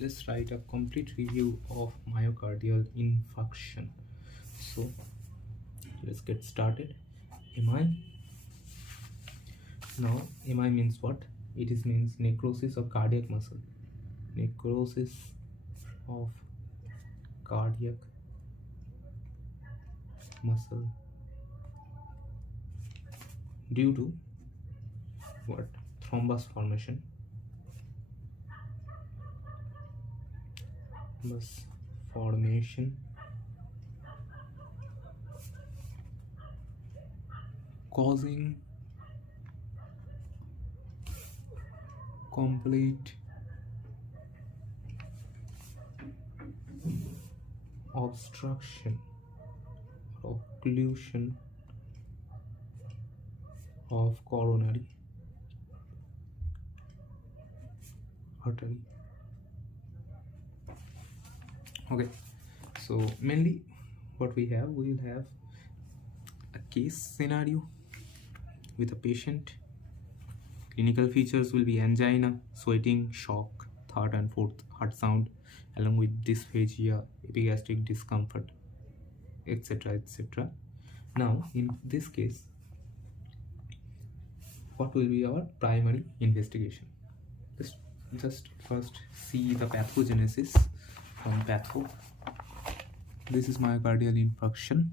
let's write a complete review of myocardial infarction. So let's get started. MI. Now MI means what? It is means necrosis of cardiac muscle. Necrosis of cardiac muscle due to what? Thrombus formation. Thrombus formation causing complete obstruction or occlusion of coronary artery. Okay, so mainly what we will have a case scenario with a patient. Clinical features will be angina, sweating, shock, third and fourth heart sound, along with dysphagia, epigastric discomfort, etc. etc. Now in this case, what will be our primary investigation? Just first see the pathogenesis from patho. This is myocardial infarction.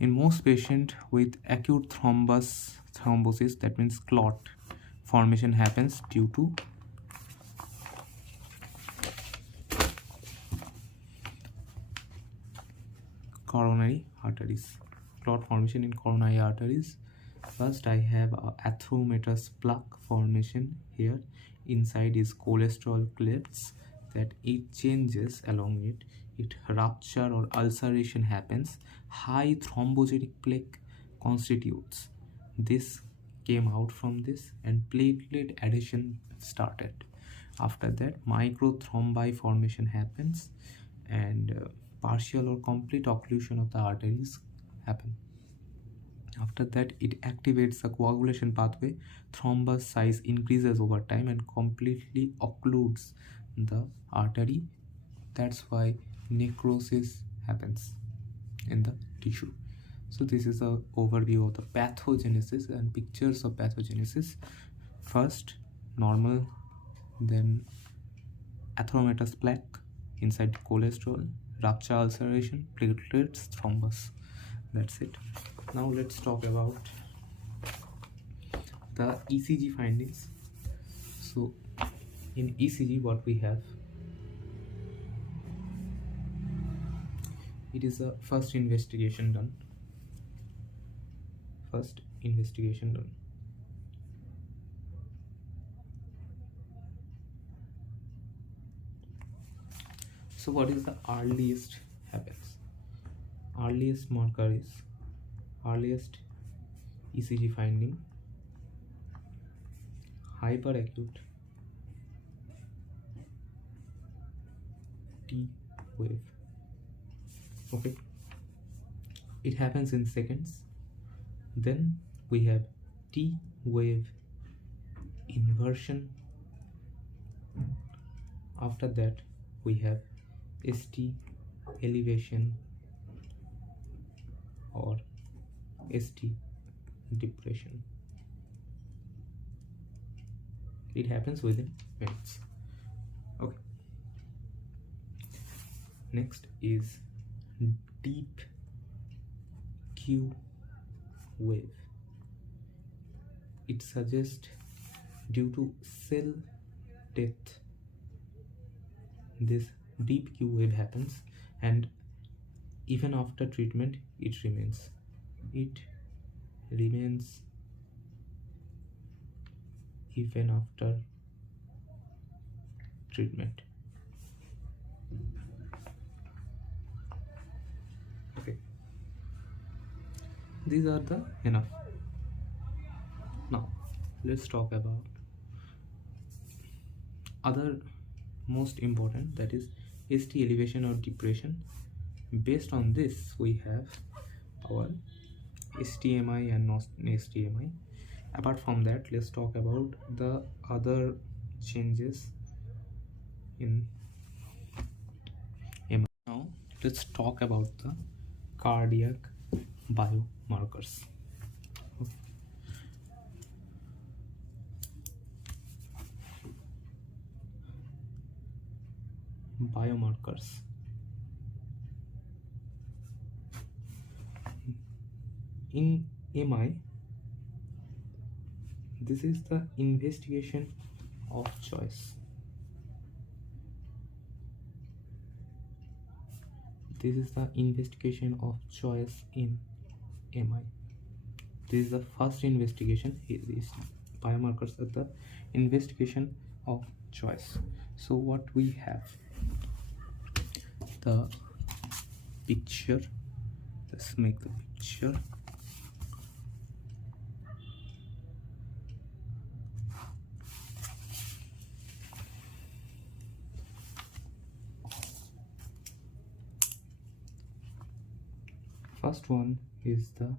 In most patients with acute thrombosis, that means clot formation happens due to coronary arteries. Clot formation in coronary arteries. First, I have a atheromatous plaque formation here. Inside is cholesterol clefts that it changes along it. It rupture or ulceration happens. High thrombogenic plaque constitutes. This came out from this and platelet adhesion started. After that, microthrombi formation happens and partial or complete occlusion of the arteries happen. After that, it activates the coagulation pathway. Thrombus size increases over time and completely occludes the artery. That's why necrosis happens in the tissue. So this is an overview of the pathogenesis and pictures of pathogenesis. First, normal, then atheromatous plaque, inside cholesterol, rupture, ulceration, platelets, thrombus. That's it. Now let's talk about the ECG findings. So in ECG, what we have, it is a first investigation done. So what is the earliest happens? Earliest marker is earliest ECG finding hyperacute T wave. Okay, it happens in seconds. Then we have T wave inversion. After that, we have ST elevation or ST depression. It happens within minutes. Okay. Next is deep Q wave. It suggests due to cell death, this deep Q wave happens, and even after treatment it remains even after treatment. Okay, these are the enough. Now let's talk about other most important, that is ST elevation or depression. Based on this, we have our STMI and non-STMI. Apart from that, let's talk about the other changes in MI. Now let's talk about the cardiac biomarkers. Biomarkers. In MI, this is the investigation of choice. This is the investigation of choice in MI. This is the first investigation. These biomarkers are the investigation of choice. So what we have, the picture. Let's make the picture. First one is the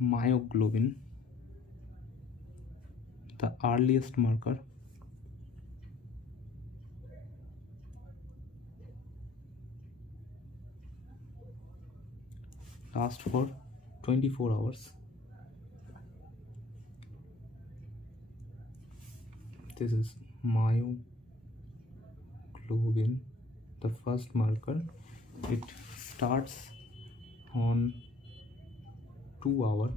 myoglobin, the earliest marker. Lasts for 24 hours. This is myoglobin, the first marker. It starts on 2 hours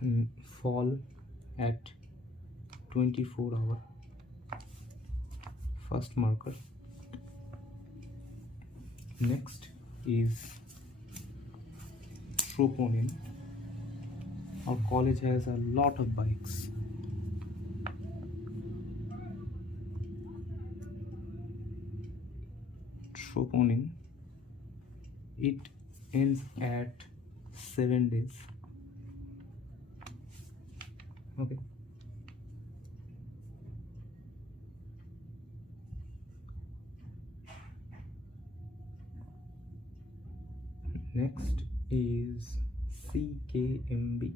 and fall at 24 hours. First marker. Next is troponin. Our college has a lot of bikes. Troponin, it ends at 7 days. Okay. Next is CKMB.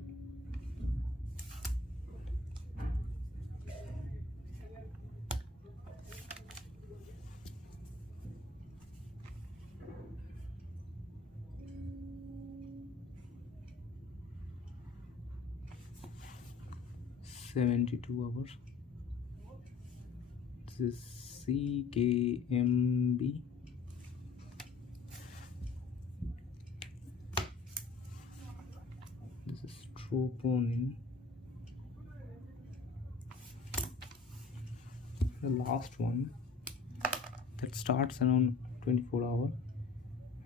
(72 hours). This is CKMB. This is troponin. The last one that starts around 24 hours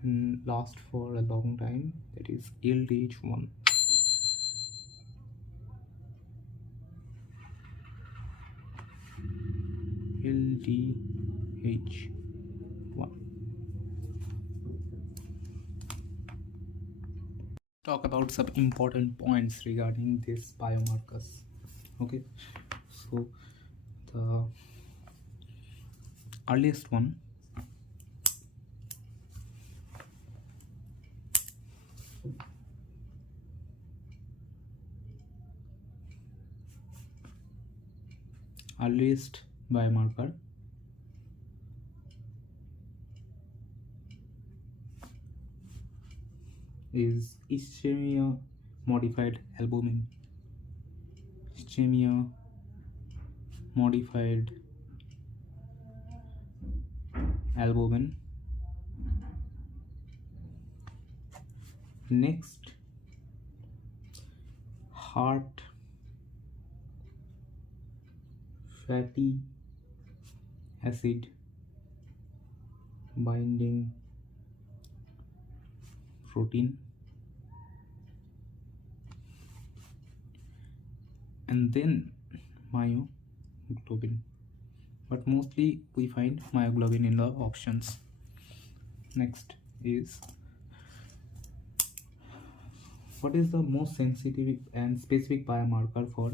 and lasts for a long time, that is LDH1. LDH1. Talk about some important points regarding these biomarkers. Okay, so the earliest one, earliest biomarker is ischemia modified albumin. Ischemia modified albumin. Next, heart fatty acid binding protein, and then myoglobin, but mostly we find myoglobin in the options. Next is, what is the most sensitive and specific biomarker for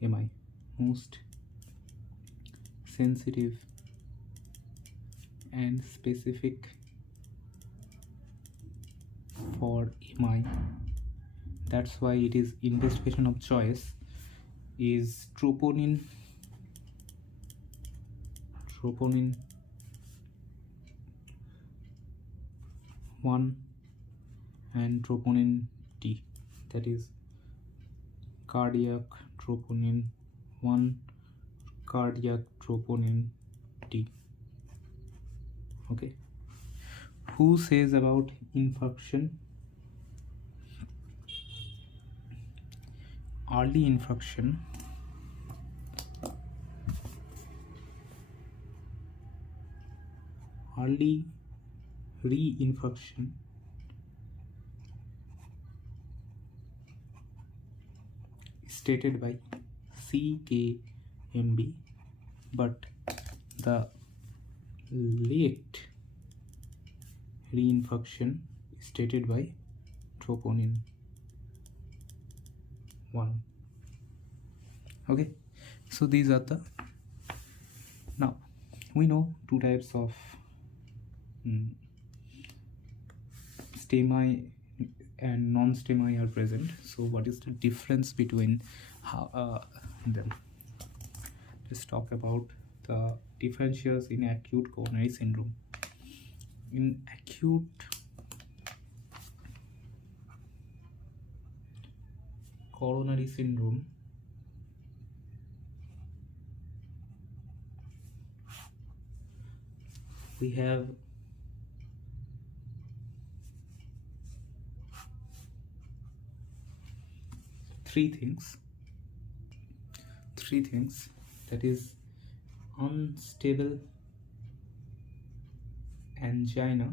MI? Most sensitive and specific for MI, that's why it is investigation of choice, is troponin troponin 1 and troponin T, that is cardiac troponin 1, cardiac troponin T. Okay, who says about infarction? Early infarction early reinfarction stated by CKMB, but the late reinfarction stated by troponin 1. Okay, so these are the, now we know two types of stemi and non-stemi are present. So what is the difference between them? Let's talk about the differentials in acute coronary syndrome. In acute coronary syndrome, we have three things, that is unstable angina.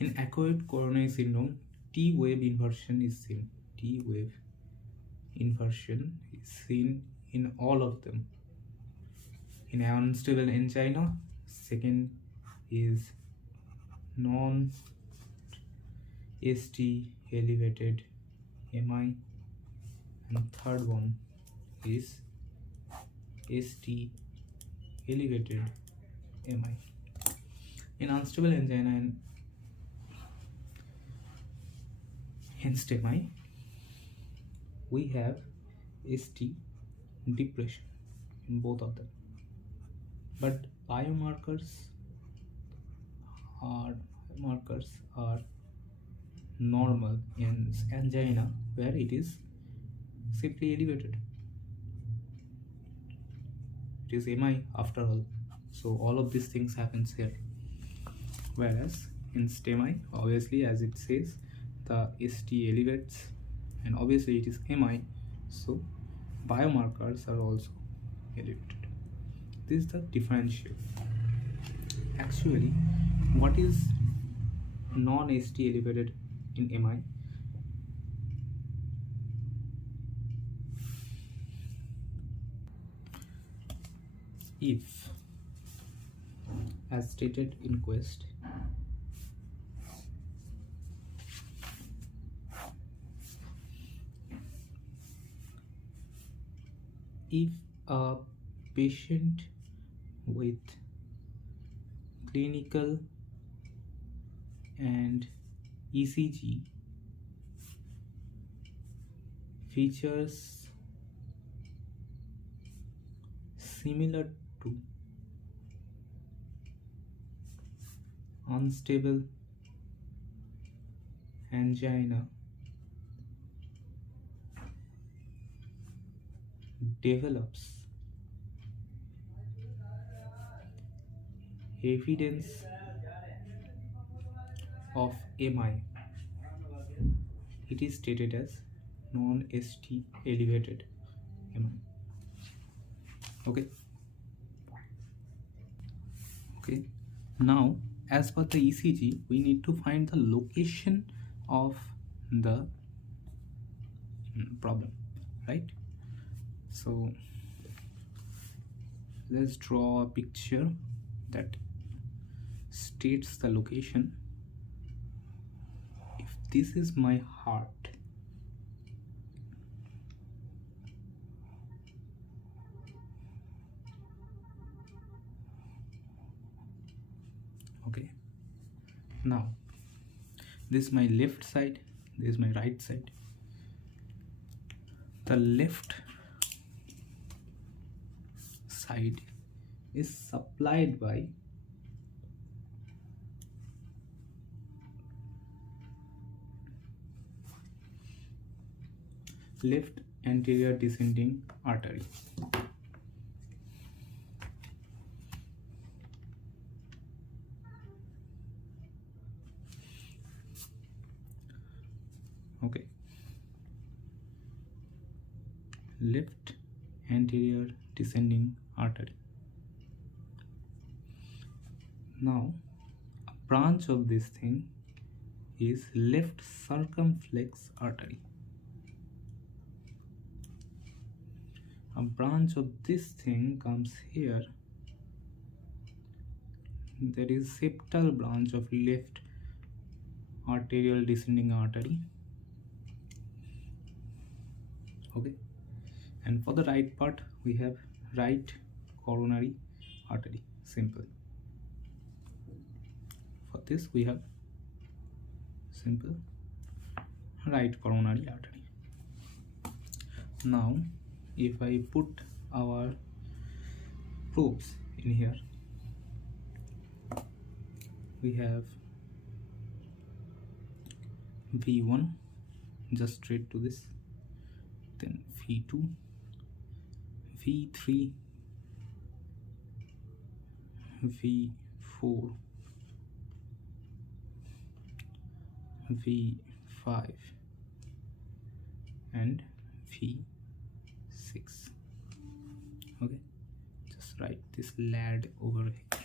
In acute coronary syndrome, T wave inversion is seen. T wave inversion is seen in all of them. In unstable angina, second is non-ST elevated MI, and third one is ST elevated MI. In unstable angina and STEMI, we have ST depression in both of them, but biomarkers are normal in angina, where it is simply elevated. It is MI after all, so all of these things happens here. Whereas in STEMI, obviously, as it says, the ST elevates and obviously it is MI, so biomarkers are also elevated. This is the differential. Actually, what is non-ST elevated in MI? If, as stated in Quest, if a patient with clinical and ECG features similar to unstable angina develops evidence of MI, it is stated as non-ST elevated MI. Okay, now as per the ECG, we need to find the location of the problem, right? So let's draw a picture that states the location. If this is my heart, okay, now this is my left side, this is my right side. The left side is supplied by left anterior descending artery. Okay, left anterior descending artery. Now a branch of this thing is left circumflex artery. A branch of this thing comes here, that is septal branch of left arterial descending artery. Okay, and for the right part we have right coronary artery. Simple. For this we have simple right coronary artery. Now if I put our probes in here, we have V1 just straight to this, then V2, V3, V4, V5 and V6. Okay, just write this LAD over here.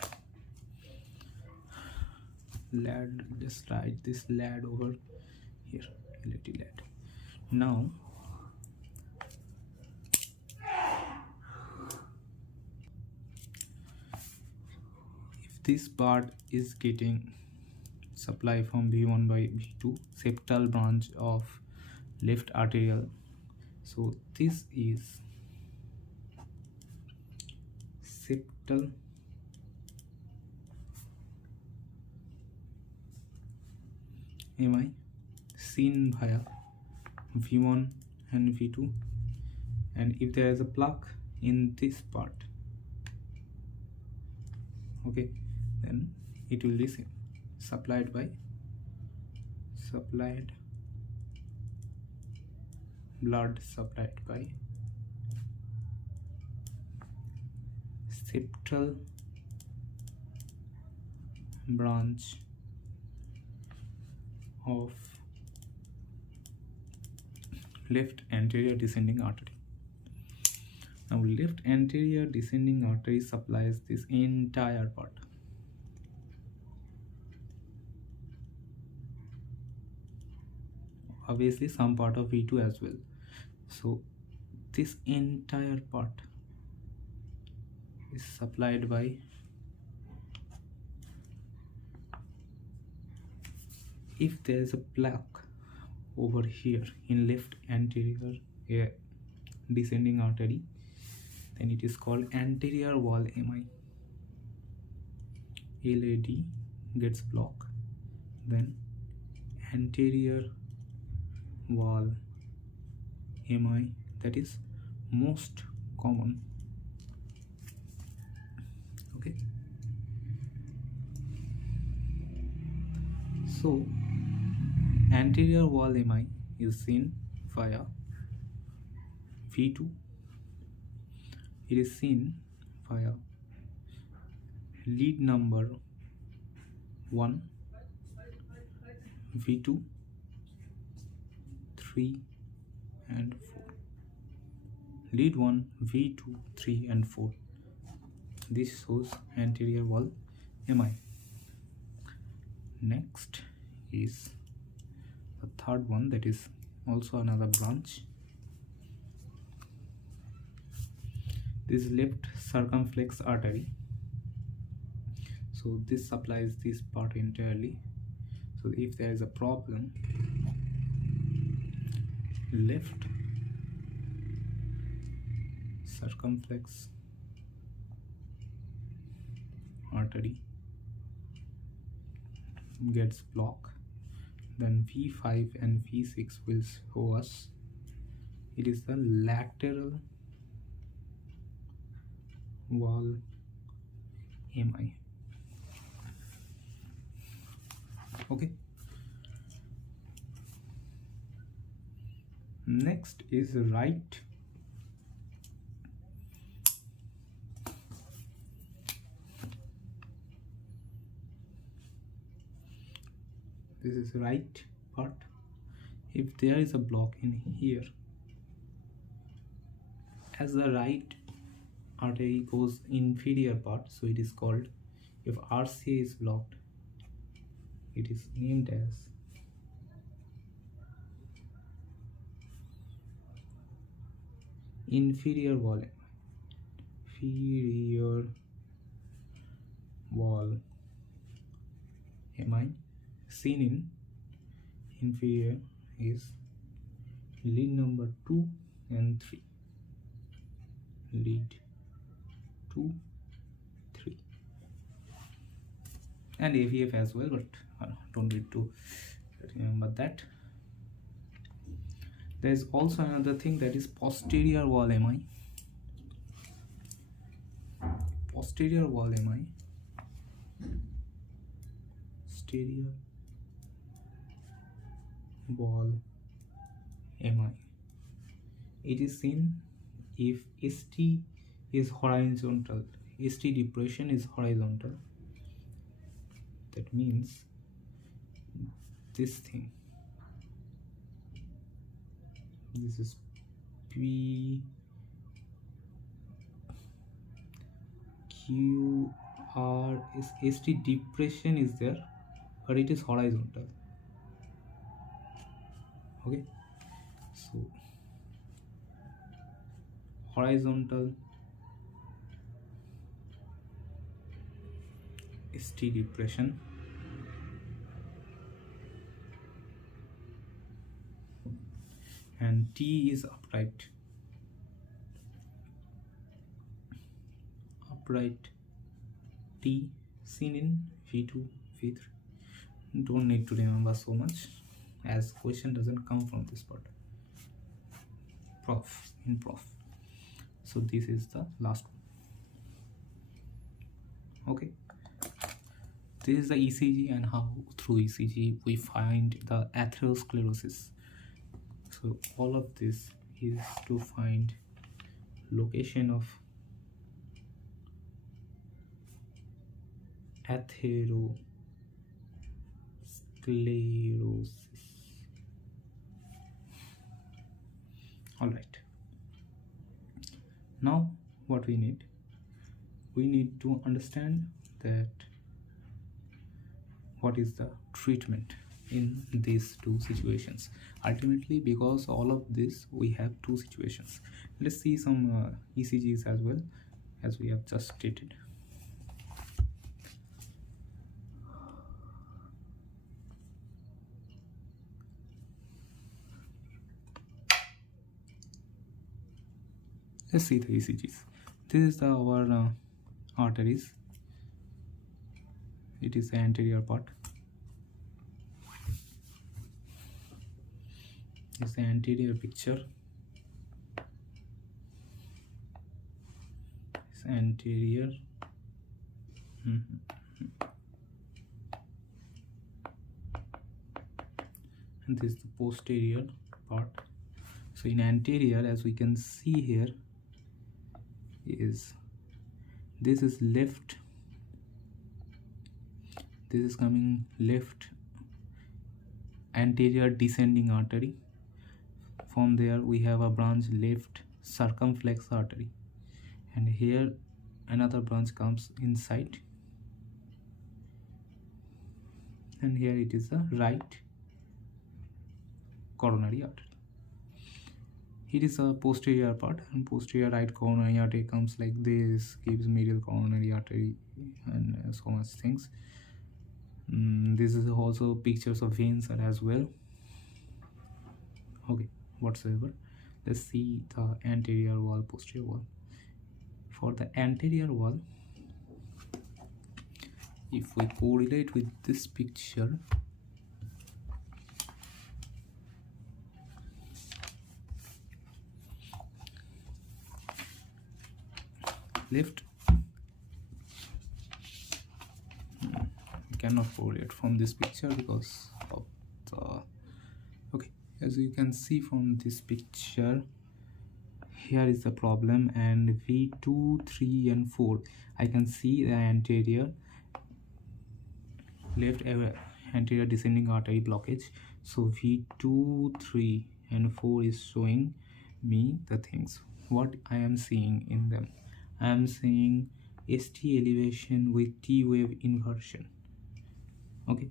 LAD, just write this LAD over here, LAD. Now if this part is getting supply from V1 by V2, septal branch of left arterial, so this is septal MI seen via V1 and V2, and if there is a plaque in this part, okay, then it will be supplied blood supplied by septal branch of left anterior descending artery. Now left anterior descending artery supplies this entire part. Obviously some part of V2 as well. So this entire part is supplied by if there is a plaque over here in left anterior descending artery, then it is called anterior wall MI. LAD gets blocked, then anterior wall MI, that is most common. Okay, so anterior wall MI is seen via V2. It is seen via lead number 1, V2, 3 and 4. Lead 1, V2, 3 and 4. This shows anterior wall MI. Next is the third one, that is also another branch. This is left circumflex artery. So this supplies this part entirely. So if there is a problem, left circumflex artery gets blocked, then V5 and V6 will show us it is the lateral wall MI. Okay, next is right. This is right part. If there is a block in here, as the right artery goes inferior part, so it is called, if RCA is blocked, it is named as inferior wall MI. Seen in inferior is lead number 2 and 3. Lead 2, 3, and AVF as well, but don't need to remember that. There is also another thing, that is posterior wall MI. Posterior wall MI. Posterior wall MI. It is seen if ST is horizontal. ST depression is horizontal. That means this thing. This is P Q R. Is ST depression is there, but it is horizontal. Okay, so horizontal ST depression, and T is upright. Upright T seen in V2, V3. Don't need to remember so much, as question doesn't come from this part. Prof. So this is the last one. Okay, this is the ECG, and how through ECG we find the atherosclerosis. So all of this is to find location of atherosclerosis. All right, now what we need to understand that what is the treatment in these two situations. Ultimately, because all of this, we have two situations. Let's see some ECGs as well, as we have just stated. Let's see the ECGs. This is our arteries. It is the anterior part. It's the anterior picture. It's anterior. And this is the posterior part. So in anterior, as we can see here, this is left. This is coming left anterior descending artery. From there we have a branch left circumflex artery, and here another branch comes inside, and here it is the right coronary artery. It is a posterior part, and posterior right coronary artery comes like this, gives medial coronary artery, and so much things. This is also pictures of veins as well. Okay, whatsoever. Let's see the anterior wall, posterior wall. For the anterior wall, if we correlate with this picture, left cannot correlate from this picture because of the okay, as you can see from this picture, here is the problem, and V2, 3 and 4 I can see the anterior left anterior descending artery blockage. So V2, 3 and 4 is showing me the things what I am seeing in them. I am seeing ST elevation with T wave inversion. Okay,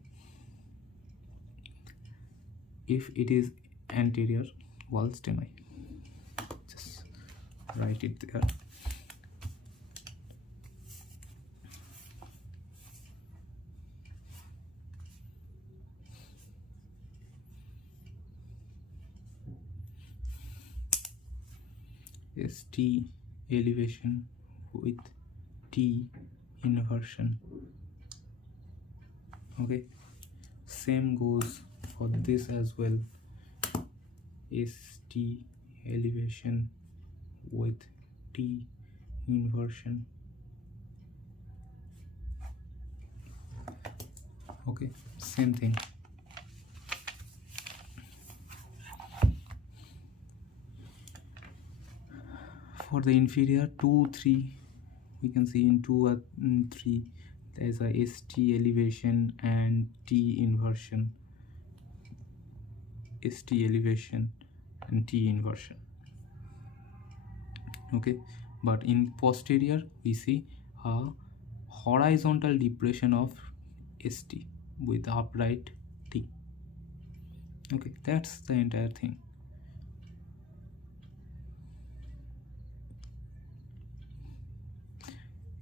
if it is anterior wall stemi, just write it there. ST elevation with T inversion. Okay, same goes for this as well. ST elevation with T inversion. Okay, same thing. For the inferior 2, 3, we can see in 2 and 3 there is a ST elevation and T inversion. ST elevation and T inversion. Okay, but in posterior we see a horizontal depression of ST with upright T. Okay, that's the entire thing.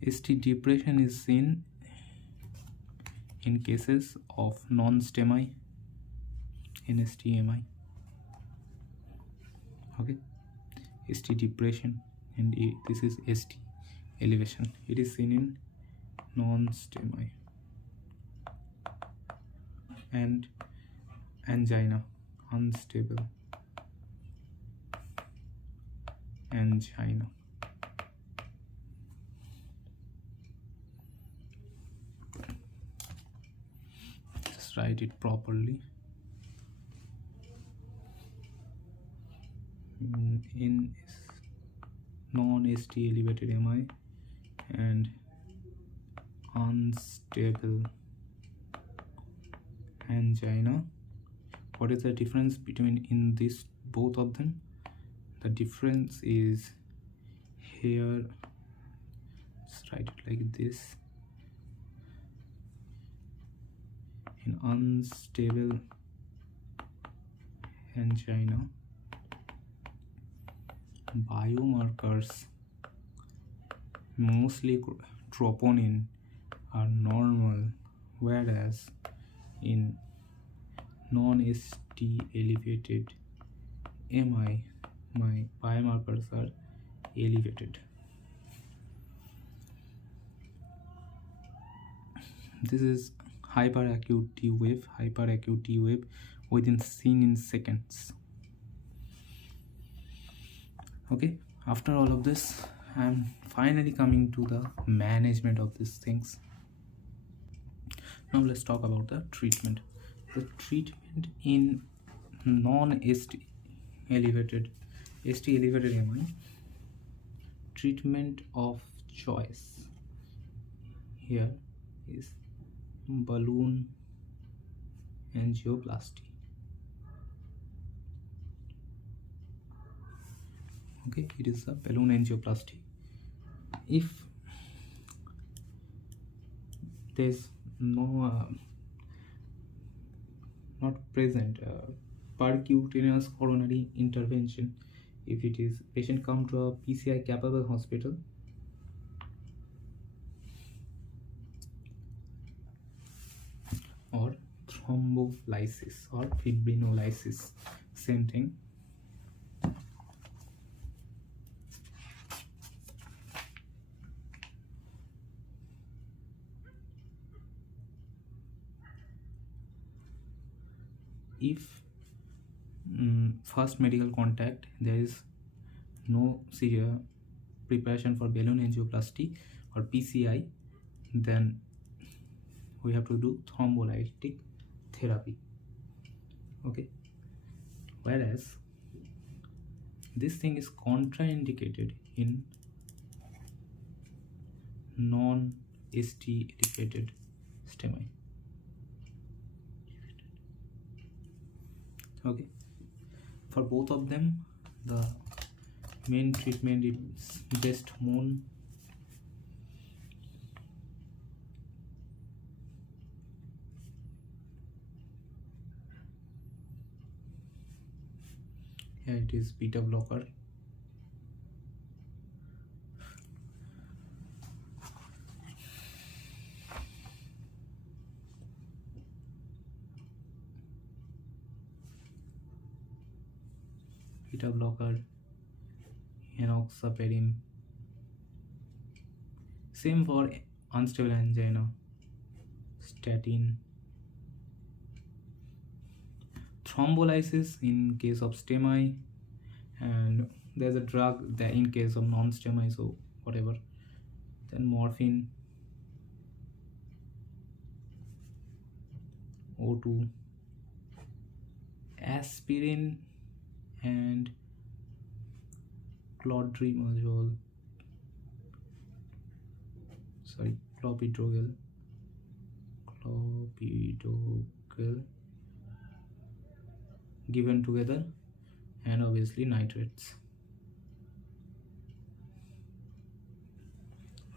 ST depression is seen in cases of non-STEMI NSTMI. Okay, ST depression and this is ST elevation. It is seen in non-STEMI. And angina, unstable angina. Just write it properly. In non-ST elevated MI and unstable angina. What is the difference between in this both of them? The difference is here, just write it like this. In unstable angina, biomarkers, mostly troponin, are normal, whereas in non-ST elevated MI, my biomarkers are elevated. This is hyperacute T wave within seen in seconds. Okay, after all of this, I'm finally coming to the management of these things. Now let's talk about the treatment. The treatment in non-ST elevated MI, treatment of choice here is balloon angioplasty. Okay, it is a balloon angioplasty. If there's no not present percutaneous coronary intervention, if it is patient come to a PCI capable hospital, or thrombolysis or fibrinolysis, same thing. If first medical contact there is no severe preparation for balloon angioplasty or PCI, then we have to do thrombolytic therapy. Okay, whereas this thing is contraindicated in non-ST elevated STEMI. Okay, for both of them the main treatment is best known. Here it is beta blocker. Beta blocker, enoxaparin. Same for unstable angina, statin. Thrombolysis in case of STEMI, and there's a drug that in case of non-STEMI, so whatever. Then morphine, O2, aspirin, and clopidogrel, given together, and obviously nitrates.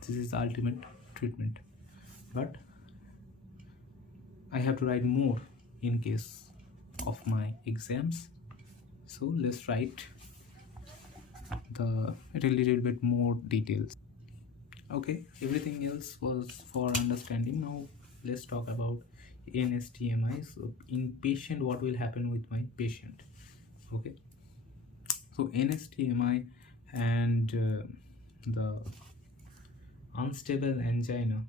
This is the ultimate treatment, but I have to write more in case of my exams, so let's write a little bit more details. Okay, everything else was for understanding. Now let's talk about NSTMI. So in patient, what will happen with my patient? Okay, so NSTMI and the unstable angina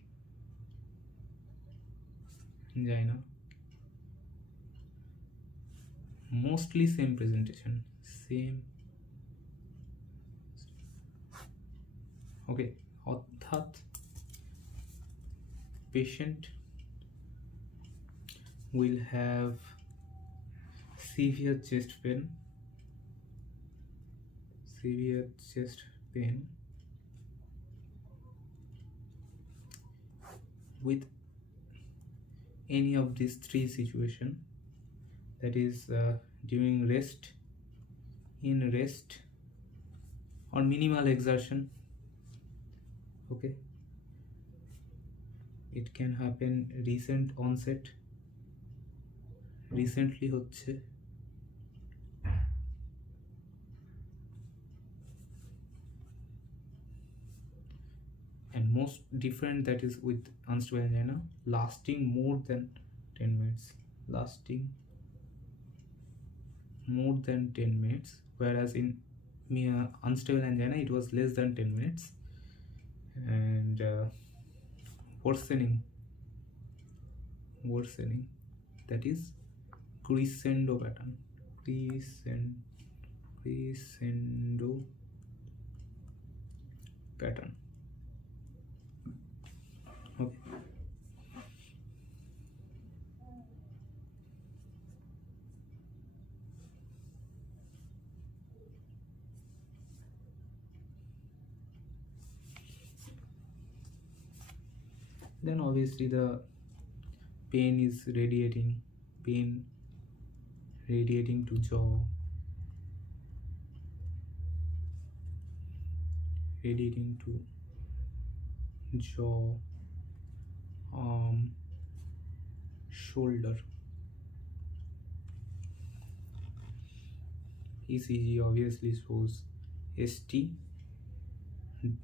mostly same presentation, same. Okay, অর্থাৎ patient will have severe chest pain with any of these three situations, that is during rest, in rest, or minimal exertion. Okay, it can happen recent onset, recently হচ্ছে, and most different, that is with unstable angina, lasting more than 10 minutes, whereas in unstable angina it was less than 10 minutes, and worsening, that is crescendo pattern. Okay, then obviously the pain is radiating to jaw, arm, shoulder. ECG obviously shows ST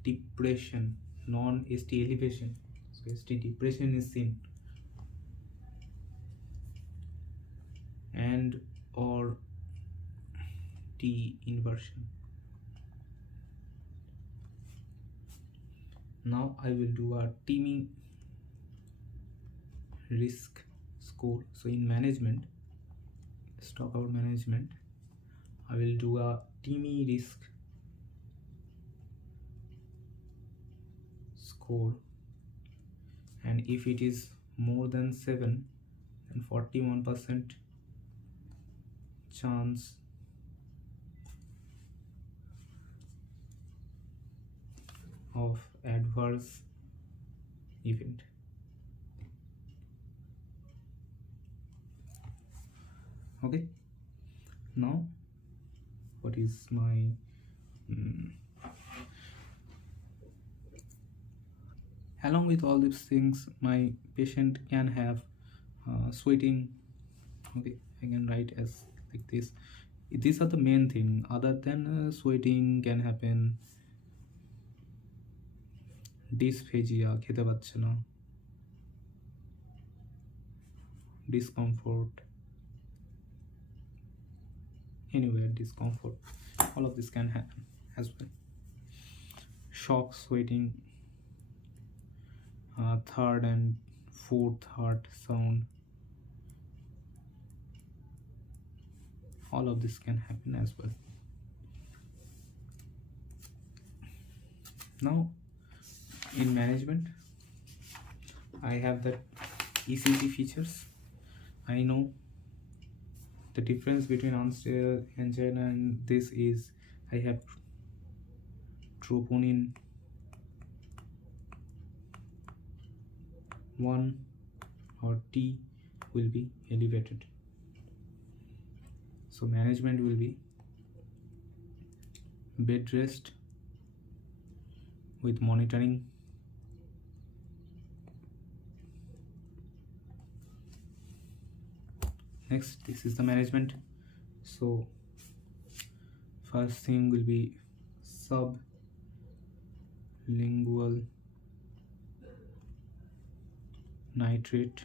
depression, non-ST elevation, so ST depression is seen, and or T inversion. Now I will do a teaming risk score. So in management, let's talk about management. I will do a TIMI risk score, and if it is more than 7, then 41% chance of adverse event. Okay, now what is my along with all these things, my patient can have sweating. Okay, I can write as like this. These are the main thing. Other than sweating can happen, dysphagia, খেতে পাচ্ছে না, discomfort, anywhere discomfort, all of this can happen as well. Shock sweating, third and fourth heart sound, all of this can happen as well. Now in management, I have the ECG features. I know the difference between unstable angina and this is I have troponin 1 or T will be elevated. So management will be bed rest with monitoring, next this is the management. So first thing will be sublingual nitrate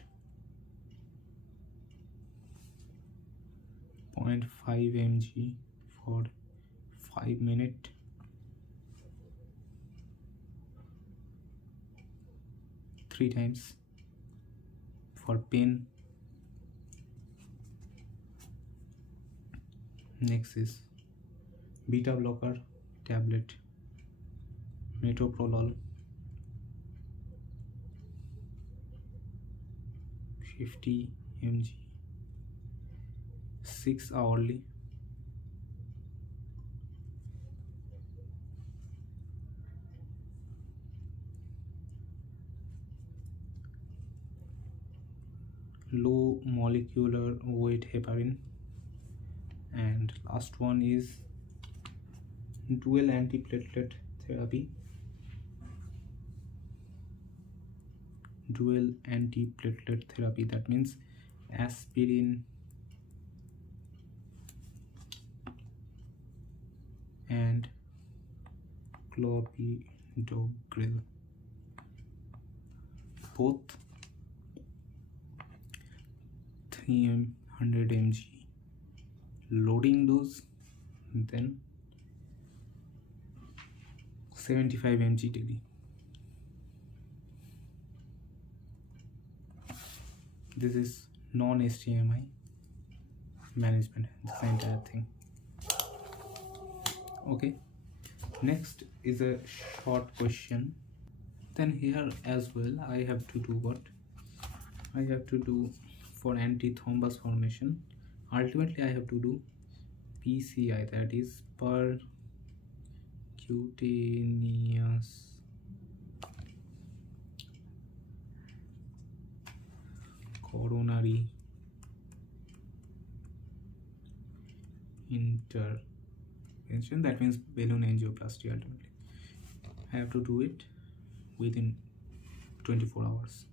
0.5 mg for 5 minutes, three times for pain. Next is beta blocker tablet metoprolol 50 mg 6 hourly, low molecular weight heparin, and last one is dual antiplatelet therapy. Dual antiplatelet therapy, that means aspirin and clopidogrel, both 300 mg loading dose, then 75 mg daily. This is non-HDMI management, this entire thing. Okay, next is a short question. Then here as well I have to do what I have to do for anti-thrombus formation. Ultimately I have to do PCI, that is percutaneous coronary intervention, that means balloon angioplasty. Ultimately I have to do it within 24 hours,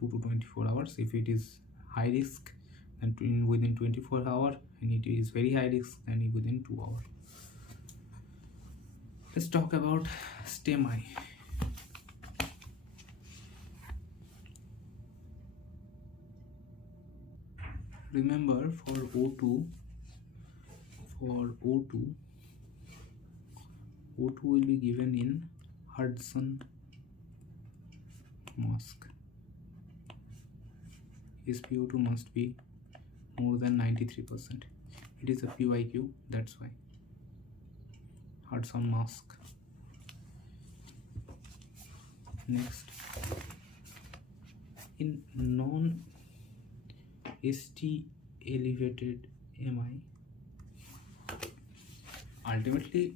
2 to 24 hours. If it is high risk, then within 24 hours, and it is very high risk, then within 2 hours. Let's talk about STEMI. Remember, for O2 will be given in Hudson mask. SpO2 must be more than 93%. It is a PYQ, that's why Hudson mask. Next, In non-ST elevated MI, ultimately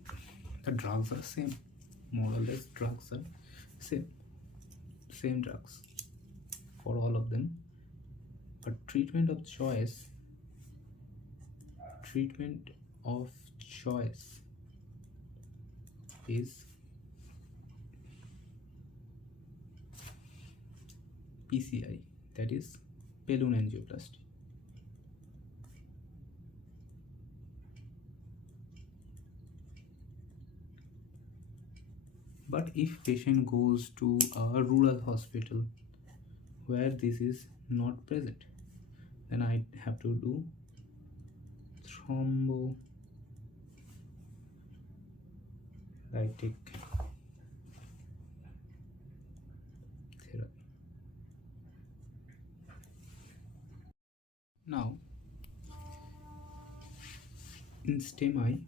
the drugs are same, more or less drugs are same drugs for all of them, but treatment of choice is PCI, that is balloon angioplasty. But if patient goes to a rural hospital where this is not present, then I have to do thrombolytic therapy. Now, in STEMI,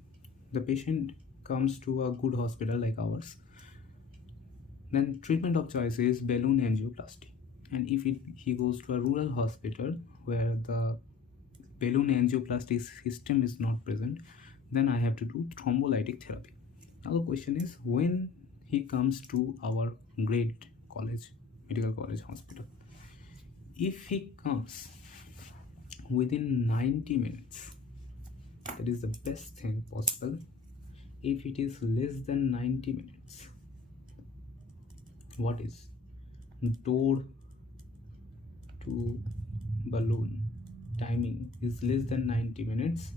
the patient comes to a good hospital like ours, then treatment of choice is balloon angioplasty. And if he goes to a rural hospital where the balloon angioplasty system is not present, then I have to do thrombolytic therapy. Now the question is, when he comes to our great college, medical college hospital, if he comes within 90 minutes, that is the best thing possible. If it is less than 90 minutes, what is door to balloon timing is less than 90 minutes,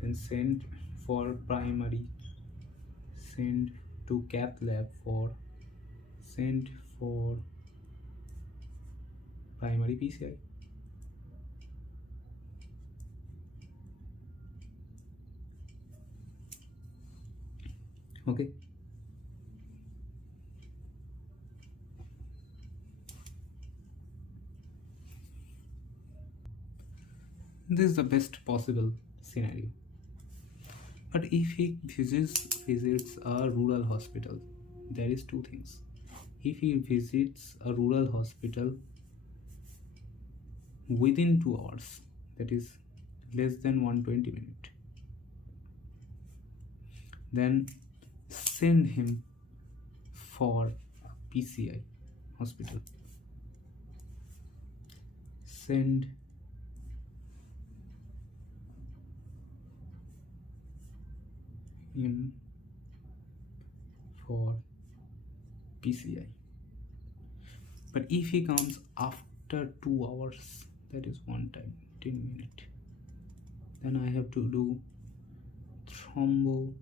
then send for primary, send to cath lab send for primary PCI. Okay, this is the best possible scenario. But if he visits a rural hospital, there is two things. If he visits a rural hospital within 2 hours, that is less than 120 minutes, then send him for PCI hospital. Send him for PCI. But if he comes after 2 hours, that is one time 10 minutes, then I have to do thrombolytic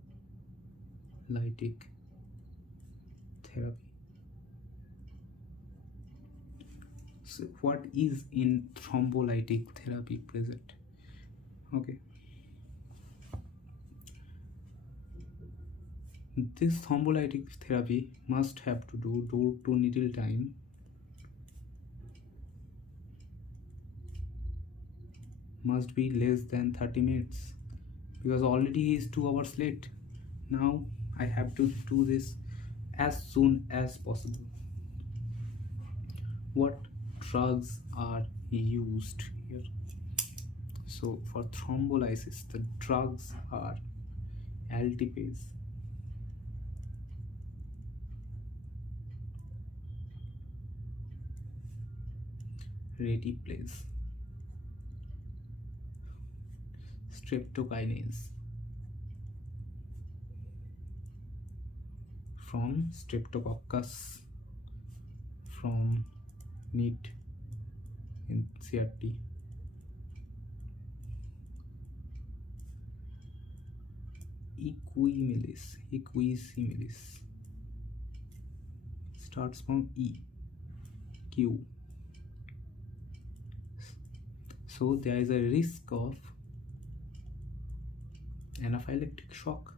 therapy. So what is in thrombolytic therapy present? Okay, this thrombolytic therapy must have to do door to needle time must be less than 30 minutes, because already he is 2 hours late. Now I have to do this as soon as possible. What drugs are used here? So for thrombolysis, the drugs are alteplase, retiplase, streptokinase from streptococcus from NEAT in CRT, equisimilis starts from Q. So there is a risk of anaphylactic shock.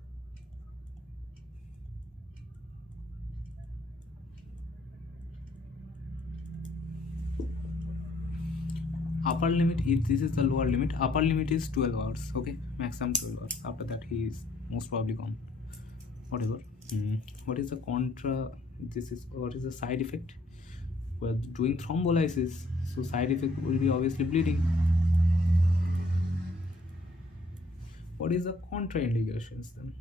Upper limit, if this is the lower limit, upper limit is 12 hours. Okay, maximum 12 hours. After that he is most probably gone. Whatever. What is the contra This is what is the side effect? We're doing thrombolysis, so side effect will be obviously bleeding. What is the contraindications then?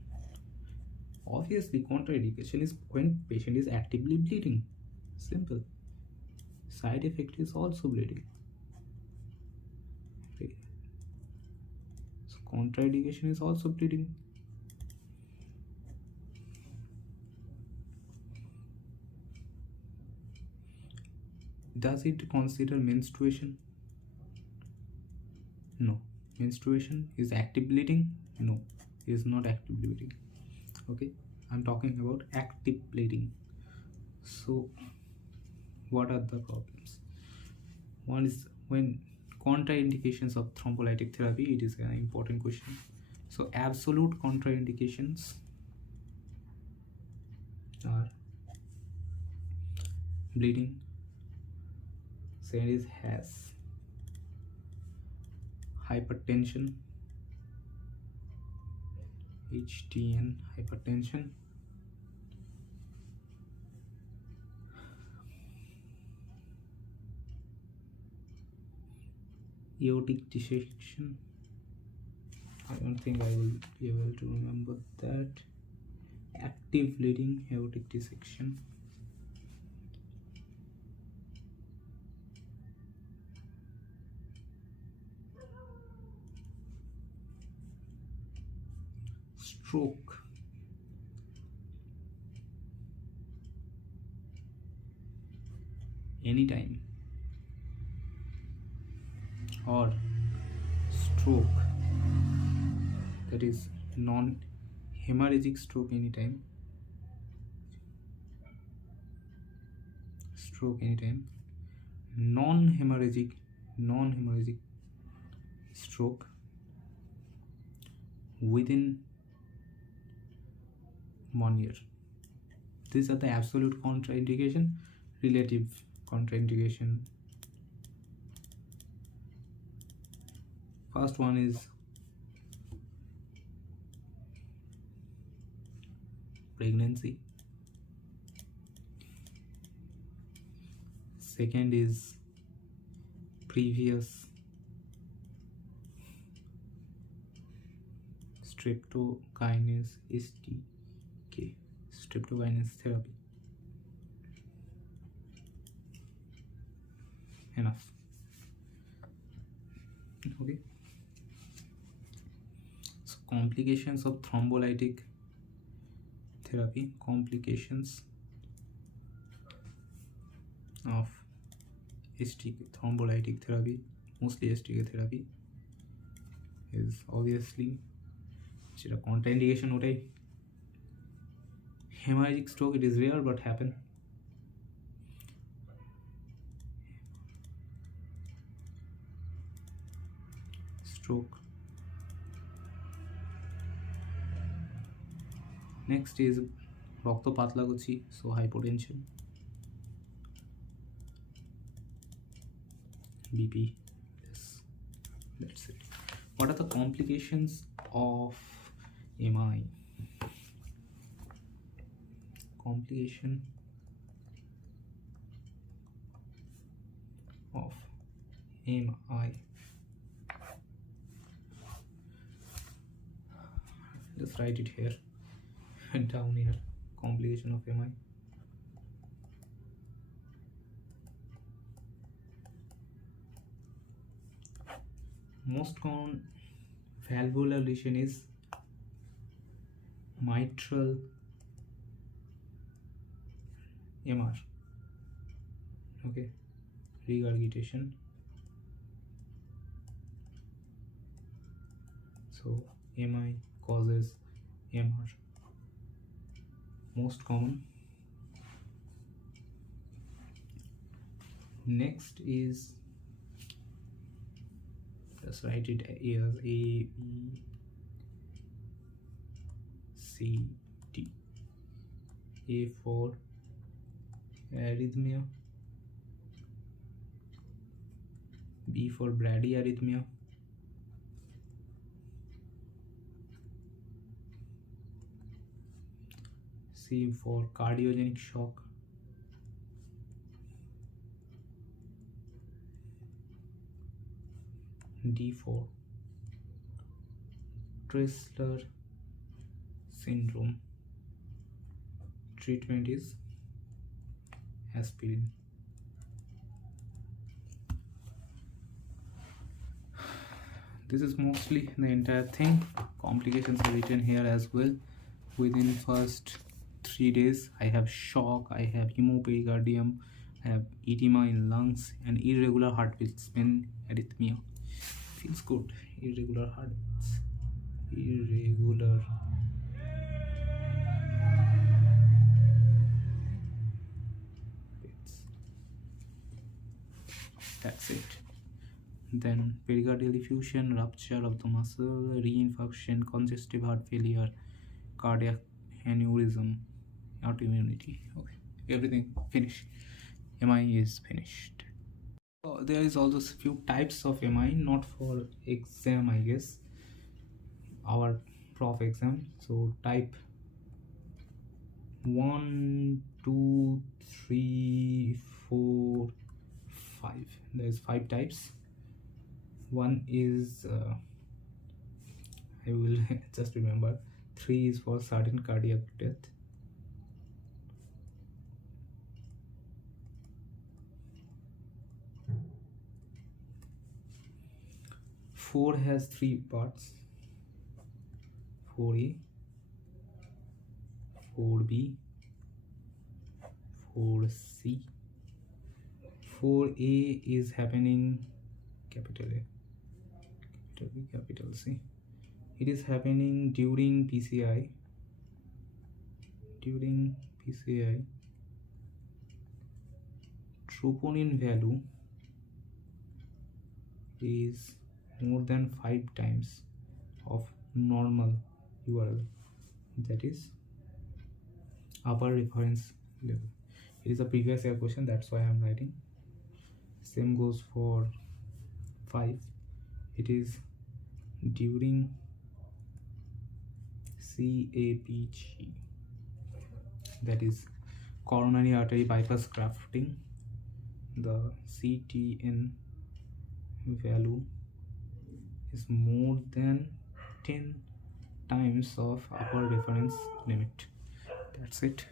Obviously, contraindication is when patient is actively bleeding. Simple. Side effect is also bleeding. Okay. So contraindication is also bleeding. Does it consider menstruation? No. Menstruation is active bleeding? No, is not active bleeding. Okay, I'm talking about active bleeding. So what are the problems? One is when contraindications of thrombolytic therapy. It is an important question. So absolute contraindications are bleeding. Second is has hypertension, HTN, hypertension. Aortic dissection. I don't think I will be able to remember that. Active bleeding, aortic dissection. Stroke. Anytime. Or stroke, that is non-hemorrhagic stroke anytime. Stroke anytime. Non-hemorrhagic stroke within 1 year. These are the absolute contraindication, relative contraindication. First one is pregnancy. Second is previous streptokinase STK, streptokinase therapy. Enough. Okay. So complications of thrombolytic therapy. Complications of STK thrombolytic therapy, mostly STK therapy, is obviously a contraindication. Okay. Hemorrhagic stroke, it is rare but happen. Stroke. Next is রক্ত পাতলা করছি, so hypotension, BP. Yes, that's it. What are the complications of MI? Complication of MI. Just write it here and down here. Complication of MI. Most common valvular lesion is mitral MR. Okay, regurgitation. So MI causes MR. Most common. Next is, just write it as A, B, C, D. A for arrhythmia, B for bradyarrhythmia, C for cardiogenic shock, D4, Dressler syndrome. Treatment is aspirin. This is mostly the entire thing. Complications are written here as well. Within first 3 days, I have shock, I have hemopericardium, I have edema in lungs, and irregular heartbeat spin arrhythmia. Feels good. Irregular heartbeats. Irregular. That's it. Then pericardial effusion, rupture of the muscle, reinfarction, congestive heart failure, cardiac aneurysm, autoimmunity. Okay, everything finished. MI is finished. There is also few types of MI, not for exam, I guess. Our prof exam. So type 1, 2, 3, 4, 5. There's 5 types. One is I will just remember. 3 is for sudden cardiac death. 4 has 3 parts: 4A, 4B, 4C. 4A is happening capital A, capital B, capital C. It is happening during PCI. During PCI, troponin value is more than 5 times of normal URL, that is upper reference level. It is a previous year question, that's why I am writing. Same goes for 5. It is during CAPG, that is coronary artery bypass grafting. The CTN value is more than 10 times of upper reference limit. That's it.